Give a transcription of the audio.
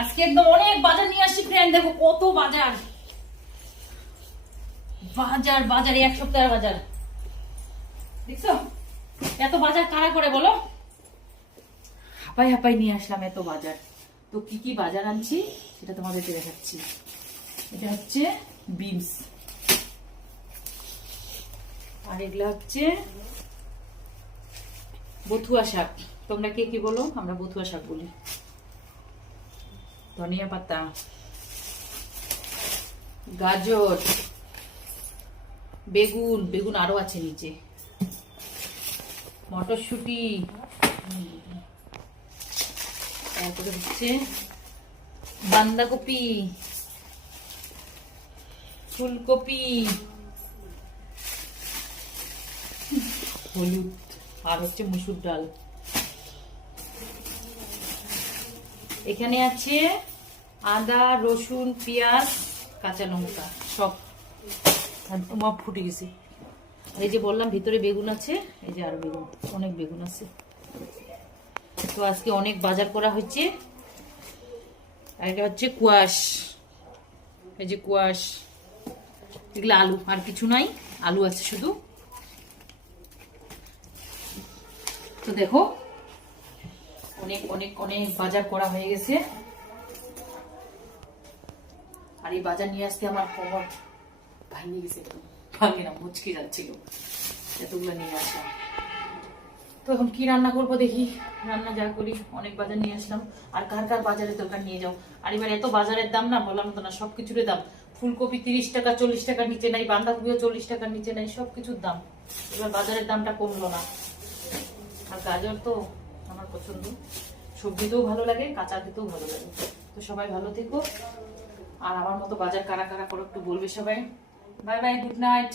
আজকে একদম অনেক বাজার নিয়ে আসছি ফ্রেন্ড, দেখো কত বাজার বাজার বাজারে এক সপ্তাহের বাজার। দেখছো এত বাজার কারা করে বলো? হাঁপাই হাঁপাই নিয়ে আসলাম এত বাজার। তো কি কি বাজার আনছি সেটা তোমাদেরকে দেখাচ্ছি। এটা হচ্ছে বিনস, আর এগুলা হচ্ছে বথুয়া শাক। তোমরা কে কি বলো? আমরা বথুয়া শাক বলি। ধনিয়া পাতা, গাজর, বেগুন, বেগুন আরো আছে নিচে, মটরশুঁটি, তারপরে হচ্ছে বাঁধাকপি, ফুলকপি, হলুদ, আর হচ্ছে মসুর ডাল। এখানে আছে আদা, রসুন, পেঁয়াজ, কাঁচা লঙ্কা সব। মাপ ফুটে গেছে। এই যে বললাম ভিতরে বেগুন আছে, এই যে আরো বেগুন, অনেক বেগুন আছে। তো আজকে অনেক বাজার করা হচ্ছে। আর এটা হচ্ছে কোয়াশ, এই যে কোয়াশ, এগুলো আলু, আর কিছু নাই, আলু আছে শুধু। তো দেখো অনেক অনেক অনেক বাজার করা হয়ে গেছে। আর এই বাজার নিয়ে আসতে আমার কোমর ভাঙে গেছে, ভাঙে না, মুচকে যাচ্ছিল, এতগুলো নিয়ে আসলাম। তো এখন কি রান্না করবো দেখি, রান্না যা করি। অনেক বাজার নিয়ে আসলাম। আর কার কার বাজারের দরকার নিয়ে যাও। আর এবার এত বাজারের দাম না, বললাম তো না, সবকিছুর দাম। ফুলকপি 30 টাকা, 40 টাকার নিচে নাই, বাঁধাকপিও 40 টাকার নিচে নাই, সবকিছুর দাম। এবার বাজারের দামটা কমলো না। আর গাজর তো আমার পছন্দ, সবজিতেও ভালো লাগে, কাঁচা দিতেও ভালো লাগে। তো সবাই ভালো থেকো। আর আমার মতো বাজার কারা কারা করো একটু বলবে সবাই। Bye bye, good night.